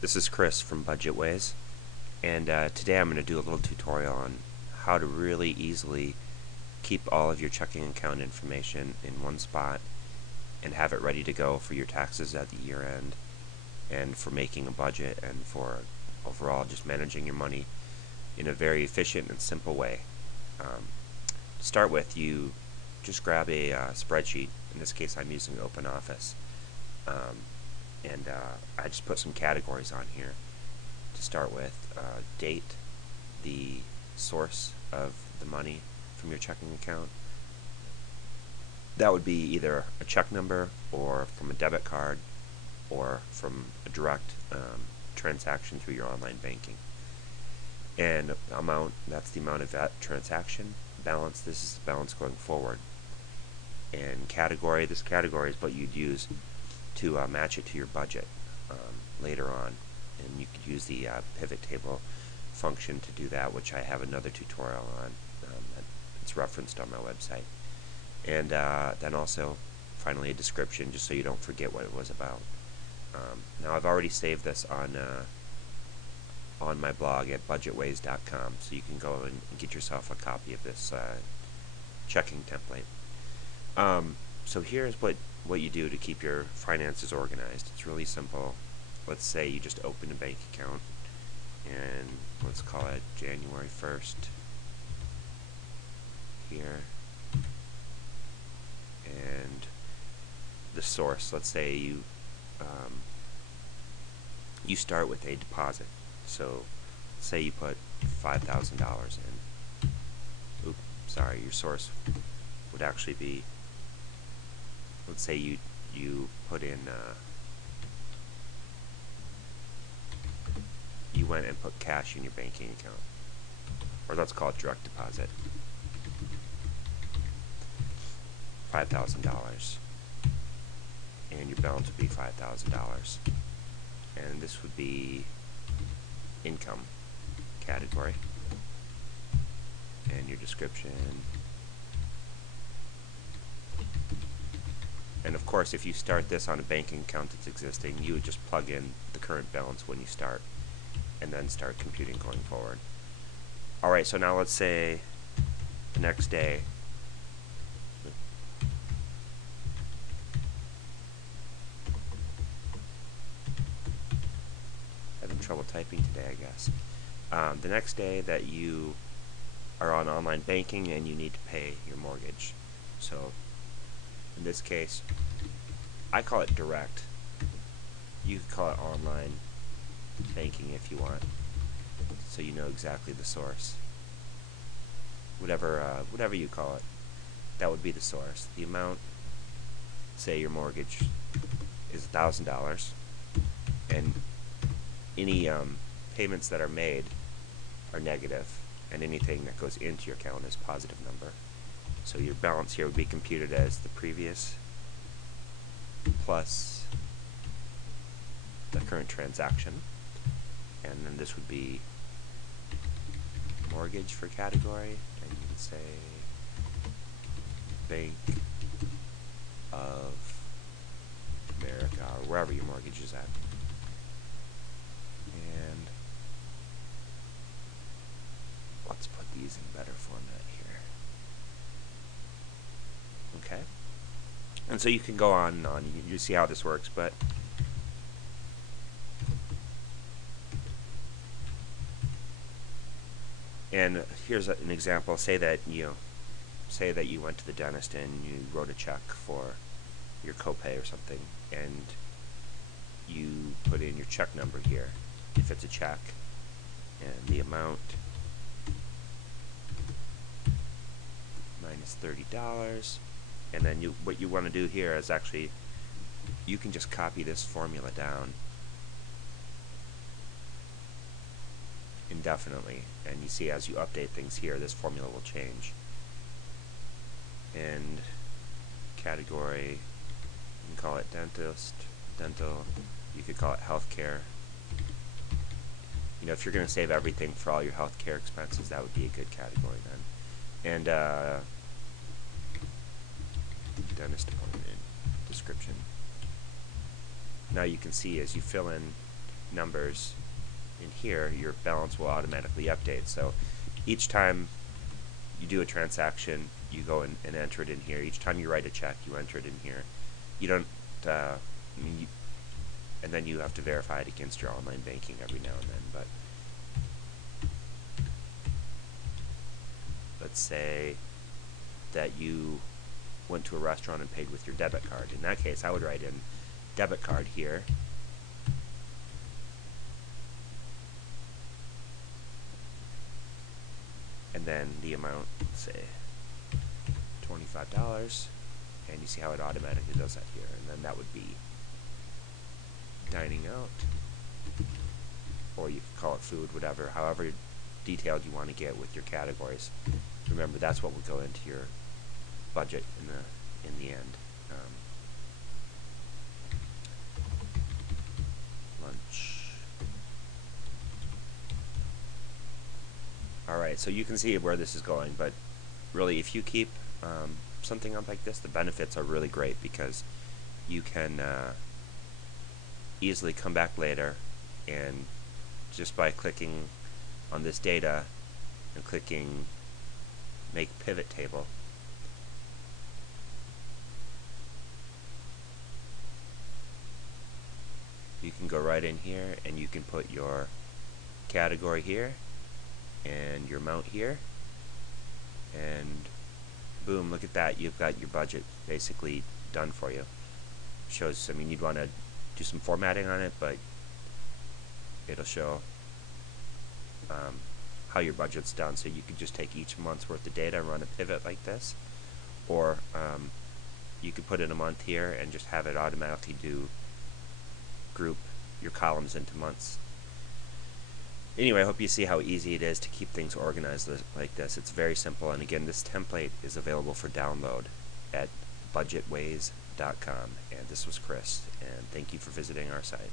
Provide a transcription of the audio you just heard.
This is Chris from Budgetways, and today I'm going to do a little tutorial on how to really easily keep all of your checking account information in one spot and have it ready to go for your taxes at the year end and for making a budget and for overall just managing your money in a very efficient and simple way. To start with, you just grab a spreadsheet. In this case, I'm using OpenOffice. I just put some categories on here to start with. Date, the source of the money from your checking account. That would be either a check number or from a debit card or from a direct transaction through your online banking. And amount, that's the amount of that transaction. Balance, this is the balance going forward. And category, this category is what you'd use to match it to your budget later on, and you could use the pivot table function to do that, which I have another tutorial on. It's referenced on my website. And then also finally a description, just so you don't forget what it was about. Now I've already saved this on my blog at budgetways.com, so you can go and get yourself a copy of this checking template. So here's what you do to keep your finances organized. It's really simple. Let's say you just open a bank account, and let's call it January 1st here. And the source, let's say you start with a deposit. So say you put $5,000 in. Oops, sorry, your source would actually be, let's say you put in you went and put cash in your banking account, or let's call it direct deposit, $5,000, and your balance would be $5,000, and this would be income category, and your description. And of course, if you start this on a banking account that's existing, you would just plug in the current balance when you start and then start computing going forward. Alright, so now let's say the next day having trouble typing today, I guess. The next day that you are on online banking and you need to pay your mortgage. So in this case, I call it direct. You could call it online banking if you want, so you know exactly the source. Whatever you call it, that would be the source. The amount, say your mortgage is $1,000, and any payments that are made are negative, and anything that goes into your account is positive number. So your balance here would be computed as the previous plus the current transaction, and then this would be mortgage for category, and you would say Bank of America, or wherever your mortgage is at. And let's put these in better format here. Okay, and so you can go on and on. You see how this works, but and here's an example. Say that you went to the dentist and you wrote a check for your copay or something, and you put in your check number here if it's a check, and the amount minus $30. And then what you want to do here is actually, you can just copy this formula down indefinitely, and you see as you update things here, this formula will change. And category, you can call it dentist, dental, you could call it healthcare. You know, if you're going to save everything for all your healthcare expenses, that would be a good category then. And dentist appointment description. Now you can see as you fill in numbers in here, your balance will automatically update. So each time you do a transaction, you go and enter it in here. Each time you write a check, you enter it in here. You don't, and then you have to verify it against your online banking every now and then. But let's say that you went to a restaurant and paid with your debit card. In that case, I would write in debit card here. And then the amount, let's say $25, and you see how it automatically does that here. And then that would be dining out, or you could call it food, whatever, however detailed you want to get with your categories. Remember, that's what will go into your budget in the end. Lunch. Alright, so you can see where this is going, but really, if you keep something up like this, the benefits are really great because you can easily come back later, and just by clicking on this data and clicking make pivot table, you can go right in here and you can put your category here and your amount here, and boom, look at that, you've got your budget basically done for you. Shows, I mean, you'd want to do some formatting on it, but it'll show how your budget's done. So you could just take each month's worth of data and run a pivot like this, or you could put in a month here and just have it automatically group your columns into months. Anyway, I hope you see how easy it is to keep things organized like this. It's very simple, and again, this template is available for download at budgetways.com. And this was Chris, and thank you for visiting our site.